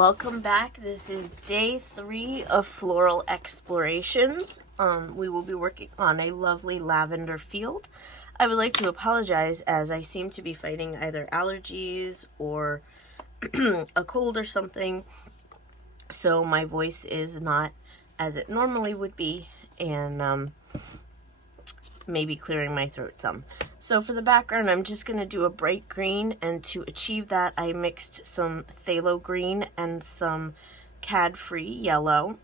Welcome back. This is day 3 of floral explorations. We will be working on a lovely lavender field. I would like to apologize as I seem to be fighting either allergies or a cold or something, so my voice is not as it normally would be, and maybe clearing my throat some. So for the background, I'm just going to do a bright green, and to achieve that, I mixed some phthalo green and some cad-free yellow.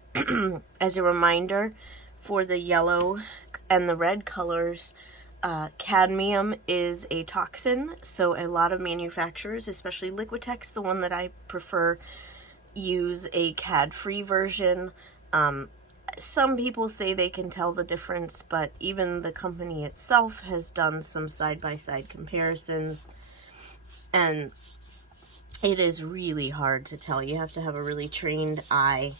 As a reminder, for the yellow and the red colors, cadmium is a toxin, so a lot of manufacturers, especially Liquitex, the one that I prefer, use a cad-free version. Some people say they can tell the difference, but even the company itself has done some side-by-side comparisons, and it is really hard to tell. You have to have a really trained eye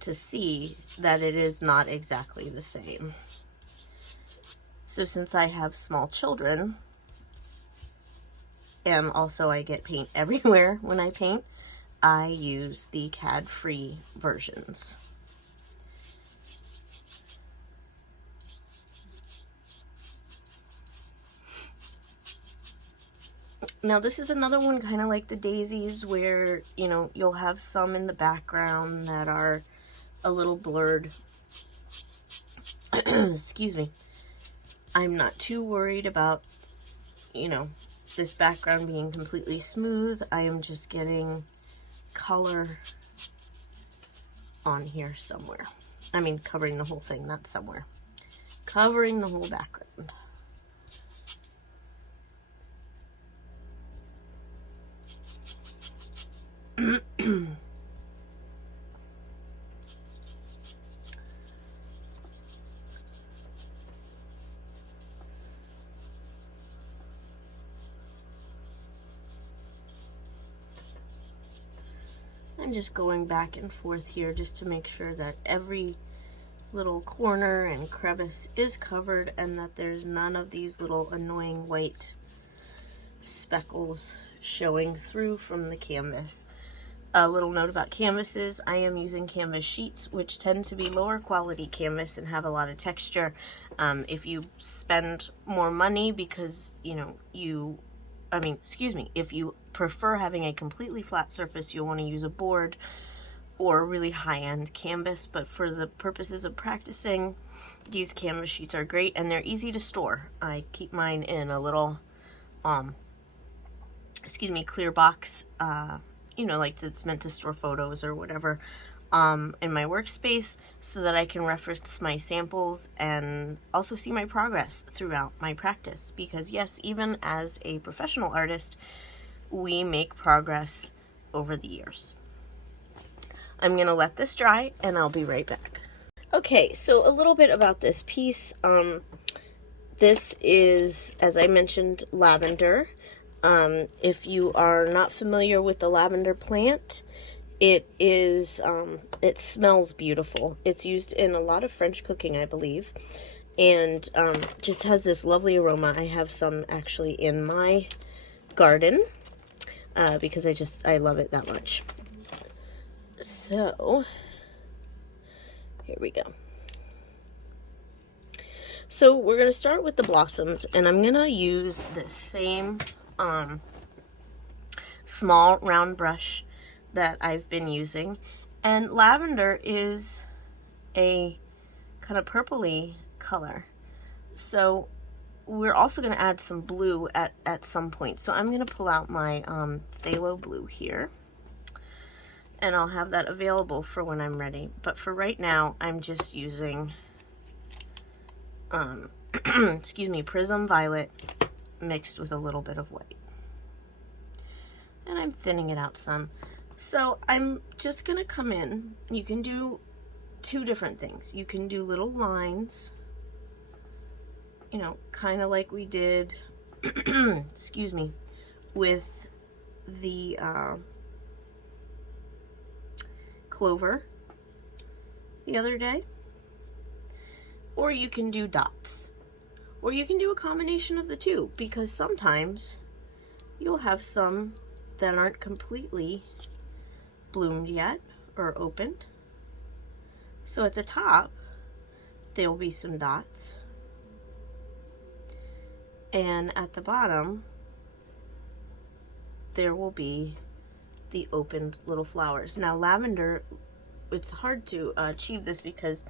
to see that it is not exactly the same. So since I have small children, and also I get paint everywhere when I paint, I use the cad-free versions. Now this is another one kind of like the daisies where, you know, you'll have some in the background that are a little blurred. Excuse me. I'm not too worried about, you know, this background being completely smooth. I am just getting color on here somewhere. I mean, covering the whole thing, not somewhere. Covering the whole background. I'm just going back and forth here just to make sure that every little corner and crevice is covered and that there's none of these little annoying white speckles showing through from the canvas. A little note about canvases: I am using canvas sheets, which tend to be lower quality canvas and have a lot of texture. If you spend more money because, you know, if you prefer having a completely flat surface, you'll want to use a board or really high-end canvas, but for the purposes of practicing, these canvas sheets are great and they're easy to store. I keep mine in a little clear box, you know, like it's meant to store photos or whatever, in my workspace, so that I can reference my samples and also see my progress throughout my practice. Because yes, even as a professional artist, we make progress over the years. I'm gonna let this dry and I'll be right back. Okay, so a little bit about this piece. This is, as I mentioned, lavender. If you are not familiar with the lavender plant, it smells beautiful. It's used in a lot of French cooking, I believe, and just has this lovely aroma. I have some actually in my garden because I love it that much. So here we go. So we're going to start with the blossoms, and I'm going to use the same small round brush that I've been using. And lavender is a kind of purpley color, so we're also going to add some blue at some point. So I'm going to pull out my phthalo blue here, and I'll have that available for when I'm ready. But for right now, I'm just using Prism Violet mixed with a little bit of white. And I'm thinning it out some. So I'm just gonna come in. You can do two different things. You can do little lines, you know, kind of like we did, with the clover the other day. Or you can do dots. Or you can do a combination of the two, because sometimes you'll have some that aren't completely bloomed yet or opened. So at the top, there will be some dots. And at the bottom, there will be the opened little flowers. Now lavender, it's hard to achieve this because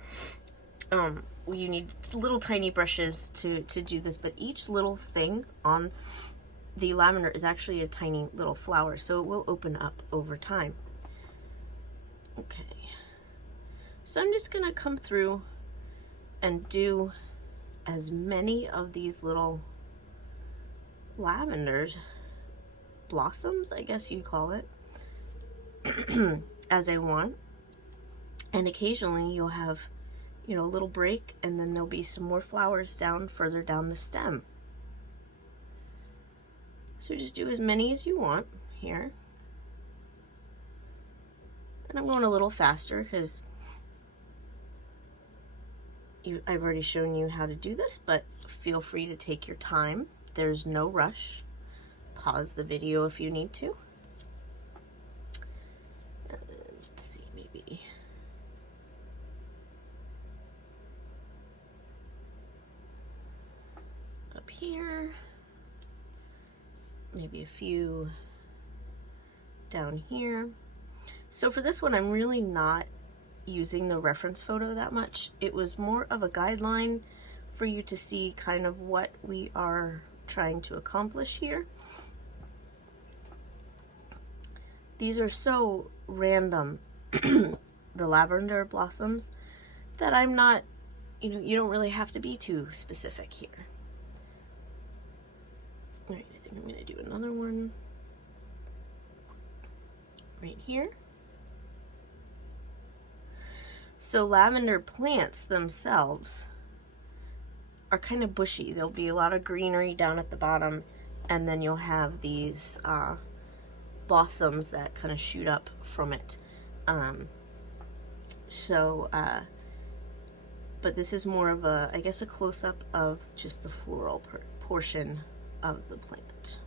you need little tiny brushes to do this, but each little thing on the lavender is actually a tiny little flower, so it will open up over time. Okay, so I'm just gonna come through and do as many of these little lavender blossoms, I guess you call it, as I want. And occasionally you'll have, you know, a little break, and then there'll be some more flowers down further down the stem. So just do as many as you want here. And I'm going a little faster because I've already shown you how to do this, but feel free to take your time. There's no rush. Pause the video if you need to. Let's see, maybe up here. Maybe a few down here. So for this one, I'm really not using the reference photo that much. It was more of a guideline for you to see kind of what we are trying to accomplish here. These are so random, the lavender blossoms, that I'm not, you know, you don't really have to be too specific here. All right, I think I'm going to do another one right here. So lavender plants themselves are kind of bushy. There'll be a lot of greenery down at the bottom, and then you'll have these blossoms that kind of shoot up from it. But this is more of a, I guess, a close-up of just the floral portion of the plant.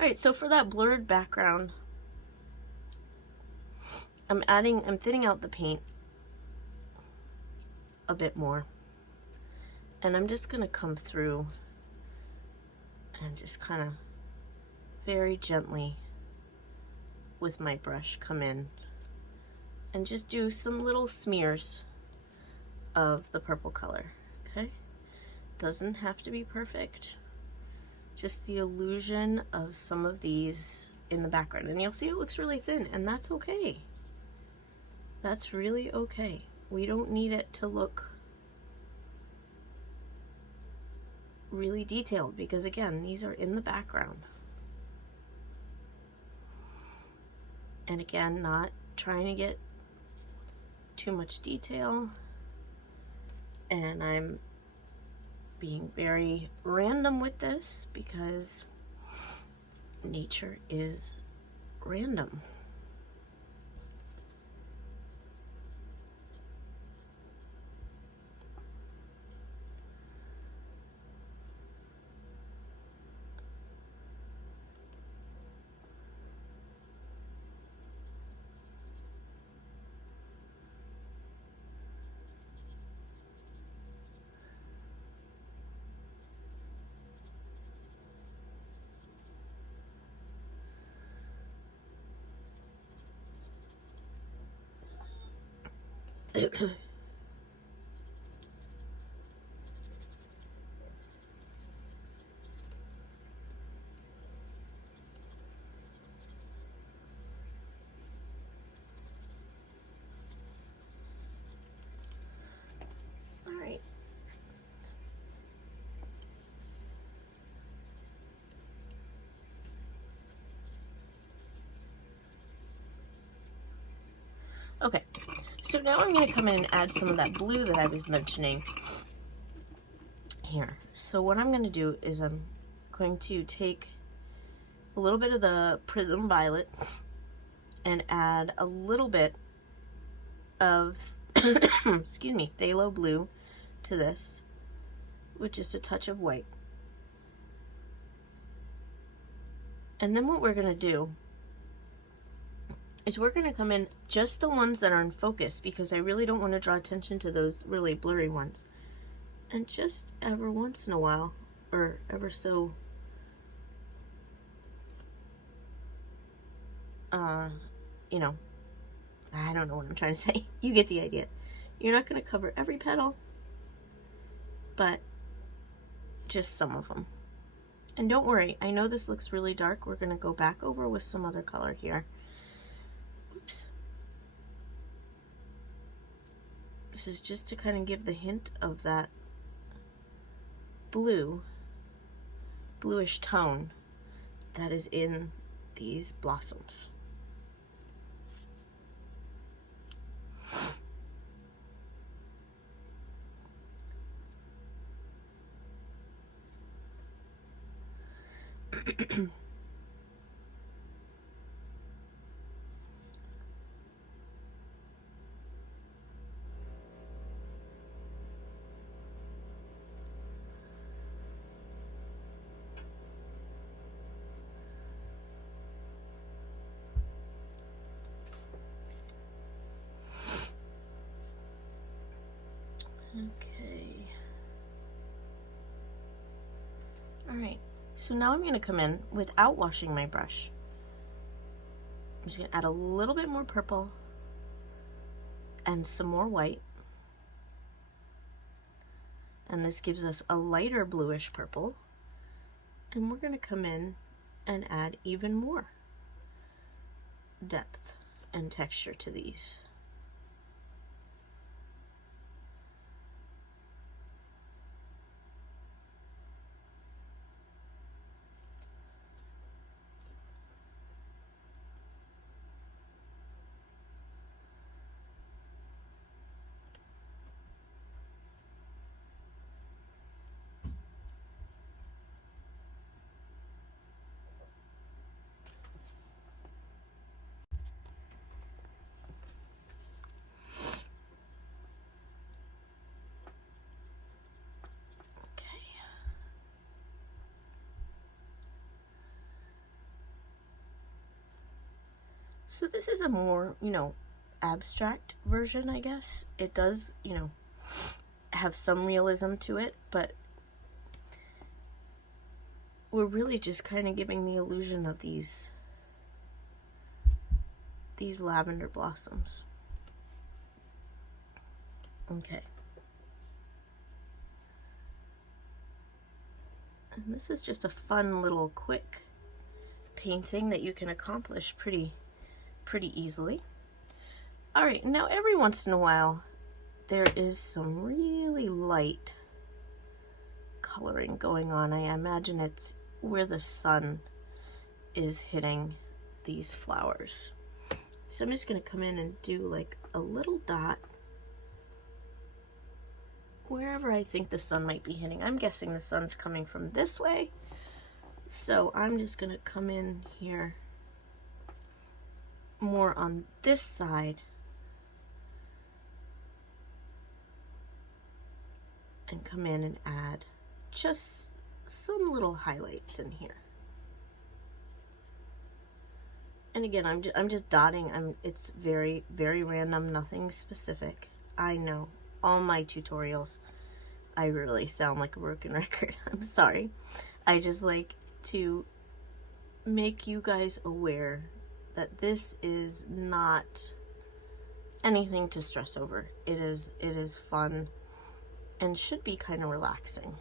Alright, so for that blurred background, I'm thinning out the paint a bit more. And I'm just gonna come through and just kind of very gently with my brush come in and just do some little smears of the purple color, okay? Doesn't have to be perfect. Just the illusion of some of these in the background. And you'll see it looks really thin, and that's okay. That's really okay. We don't need it to look really detailed because, again, these are in the background. And again, not trying to get too much detail. And I'm being very random with this because nature is random. All right. Okay, so now I'm going to come in and add some of that blue that I was mentioning here. So what I'm going to do is I'm going to take a little bit of the Prism Violet and add a little bit of, excuse me, Phthalo Blue to this with just a touch of white. And then what we're going to do is we're going to come in just the ones that are in focus, because I really don't want to draw attention to those really blurry ones. And just every once in a while, or ever so, you know, I don't know what I'm trying to say. You get the idea. You're not going to cover every petal, but just some of them. And don't worry, I know this looks really dark. We're going to go back over with some other color here. Oops. This is just to kind of give the hint of that bluish tone that is in these blossoms. Okay. All right. So now I'm going to come in without washing my brush. I'm just going to add a little bit more purple and some more white. And this gives us a lighter bluish purple. And we're going to come in and add even more depth and texture to these. So this is a more, abstract version, I guess. It does, have some realism to it, but we're really just kind of giving the illusion of these lavender blossoms. Okay. And this is just a fun little quick painting that you can accomplish pretty easily. All right, now every once in a while there is some really light coloring going on. I imagine it's where the sun is hitting these flowers. So I'm just going to come in and do like a little dot wherever I think the sun might be hitting. I'm guessing the sun's coming from this way, so I'm just going to come in here more on this side and come in and add just some little highlights in here. And again, I'm just dotting. It's very random, nothing specific. I know, all my tutorials, I really sound like a broken record. I'm sorry. I just like to make you guys aware that this is not anything to stress over. It is fun and should be kind of relaxing.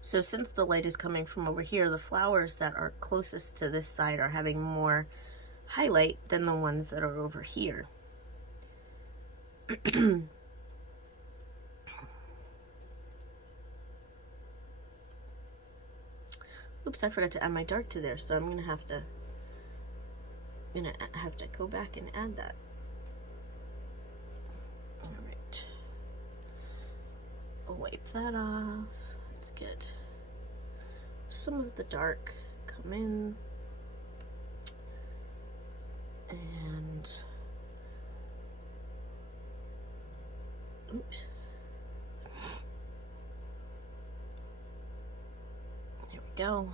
So since the light is coming from over here, the flowers that are closest to this side are having more highlight than the ones that are over here. Oops, I forgot to add my dark to there, so I'm gonna have to go back and add that. All right, I'll wipe that off. Let's get some of the dark come in, and oops. There we go,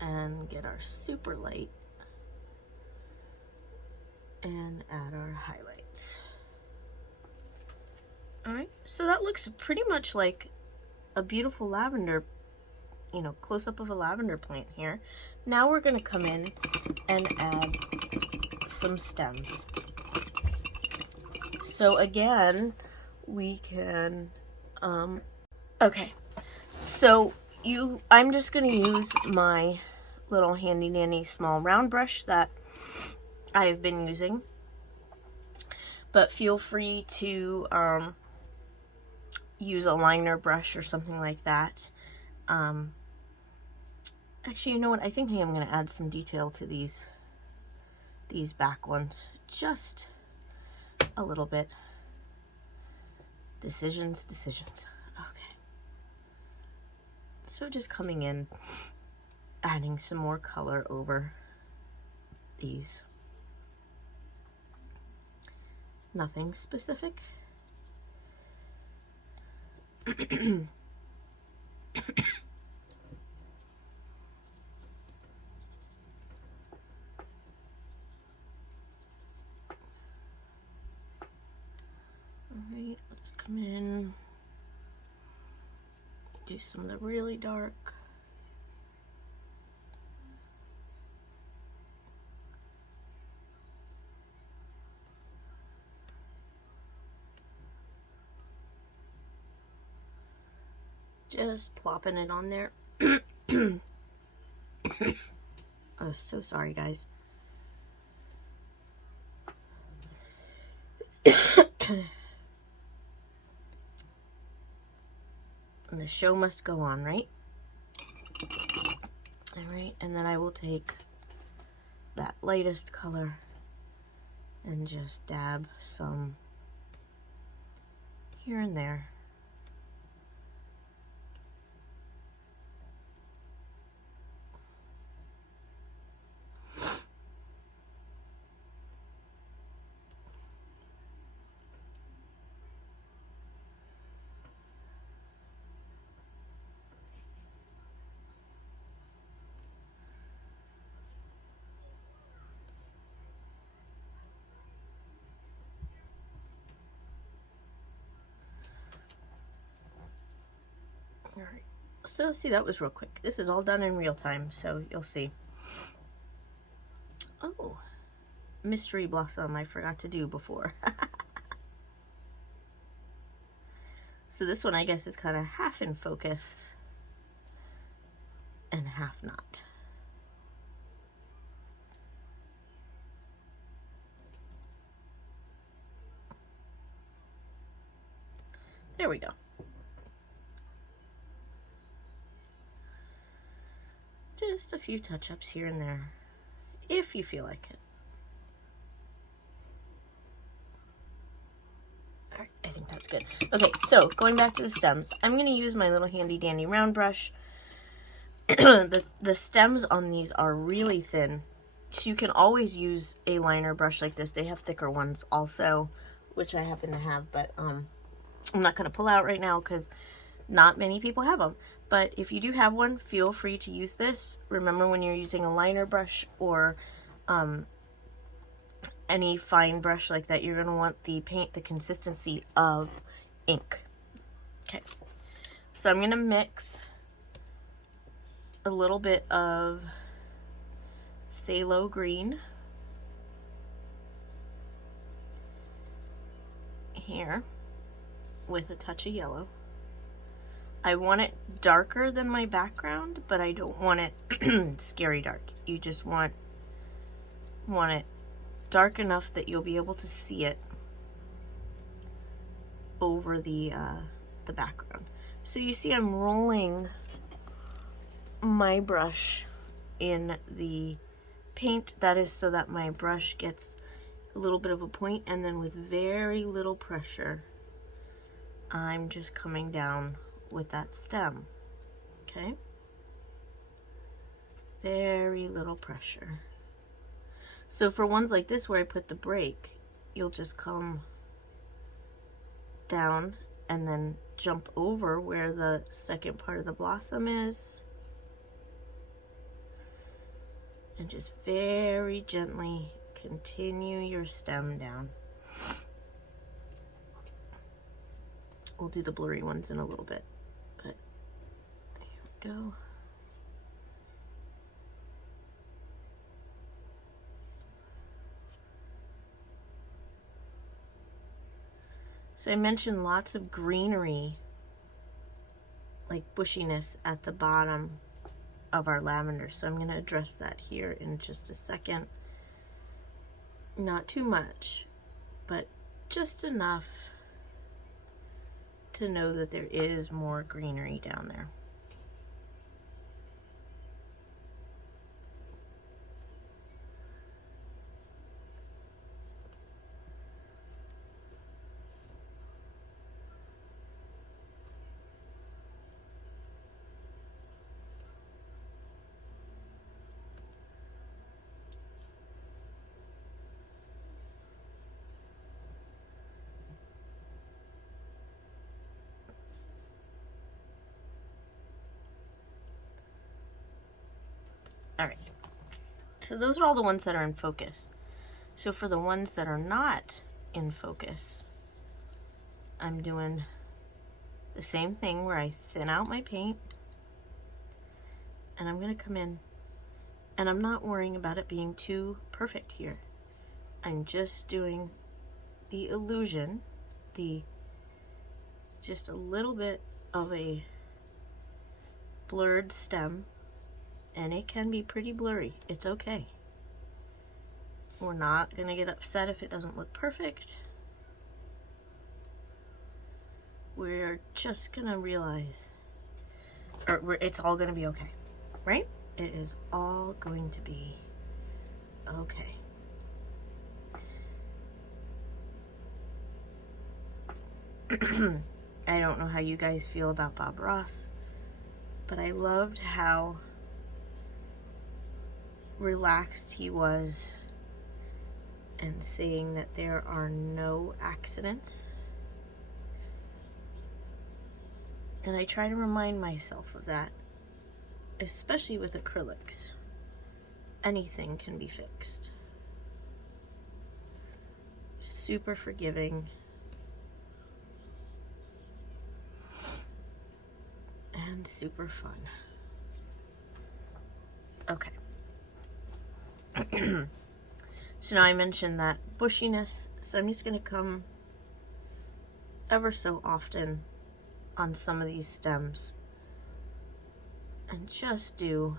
and get our super light and add our highlights. All right, so that looks pretty much like a beautiful lavender, you know, close-up of a lavender plant here. Now we're gonna come in and add some stems. So again, we can, okay, so I'm just gonna use my little handy dandy small round brush that I've been using, but feel free to use a liner brush or something like that. Actually, you know what? I think I'm going to add some detail to these back ones. Just a little bit. Decisions. Okay. So just coming in, adding some more color over these. Nothing specific. Alright, let's come in, do some of the really dark. Just plopping it on there. Oh, so sorry, guys. And the show must go on, right? Alright, and then I will take that lightest color and just dab some here and there. Alright, so see, that was real quick. This is all done in real time, so you'll see. Oh, mystery blossom I forgot to do before. So this one, I guess, is kind of half in focus and half not. There we go. Just a few touch-ups here and there, if you feel like it. Alright, I think that's good. Okay, so going back to the stems, I'm going to use my little handy dandy round brush. The stems on these are really thin, so you can always use a liner brush like this. They have thicker ones also, which I happen to have, but I'm not going to pull out right now because not many people have them. But if you do have one, feel free to use this. Remember, when you're using a liner brush or any fine brush like that, you're going to want the paint the consistency of ink. Okay, so I'm going to mix a little bit of phthalo green here with a touch of yellow. I want it darker than my background, but I don't want it scary dark. You just want it dark enough that you'll be able to see it over the background. So you see I'm rolling my brush in the paint. That is so that my brush gets a little bit of a point, and then with very little pressure, I'm just coming down with that stem, okay? Very little pressure. So for ones like this where I put the break, you'll just come down and then jump over where the second part of the blossom is, and just very gently continue your stem down. We'll do the blurry ones in a little bit, but here we go. So I mentioned lots of greenery, like bushiness at the bottom of our lavender. So I'm going to address that here in just a second. Not too much, but just enough to know that there is more greenery down there. All right, so those are all the ones that are in focus. So for the ones that are not in focus, I'm doing the same thing where I thin out my paint, and I'm going to come in, and I'm not worrying about it being too perfect here. I'm just doing the illusion, just a little bit of a blurred stem, and it can be pretty blurry. It's okay. We're not going to get upset if it doesn't look perfect. We're just going to realize, it's all going to be okay, right? It is all going to be okay. I don't know how you guys feel about Bob Ross, but I loved how relaxed he was and saying that there are no accidents. And I try to remind myself of that, especially with acrylics. Anything can be fixed. Super forgiving. And super fun. Okay. So now I mentioned that bushiness, so I'm just going to come ever so often on some of these stems and just do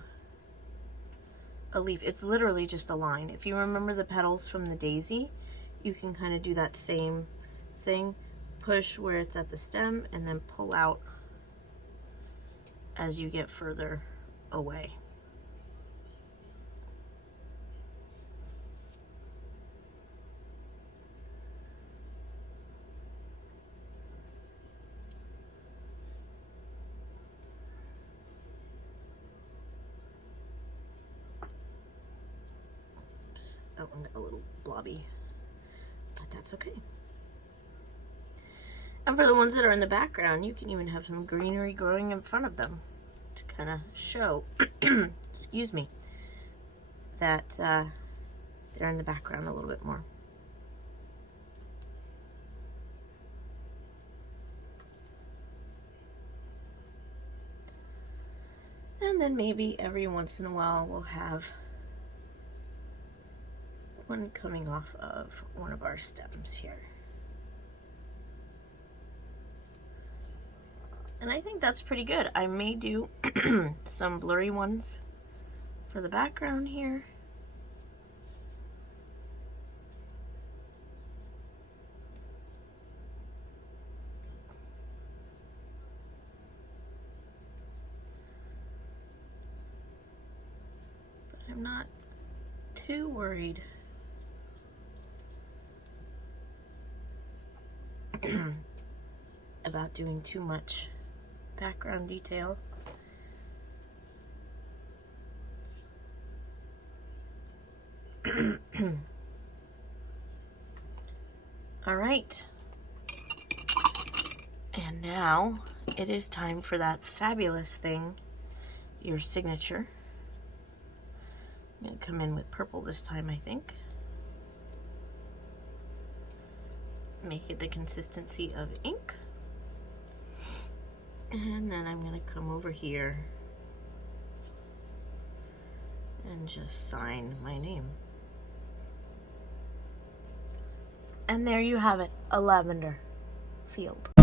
a leaf. It's literally just a line. If you remember the petals from the daisy, you can kind of do that same thing. Push where it's at the stem and then pull out as you get further away. That one got a little blobby, but that's okay. And for the ones that are in the background, you can even have some greenery growing in front of them to kind of show, excuse me, that they're in the background a little bit more. And then maybe every once in a while we'll have one coming off of one of our stems here. And I think that's pretty good. I may do some blurry ones for the background here. I'm not too worried. About doing too much background detail. All right. And now it is time for that fabulous thing, your signature. I'm going to come in with purple this time, I think. Make it the consistency of ink. And then I'm going to come over here and just sign my name. And there you have it, a lavender field.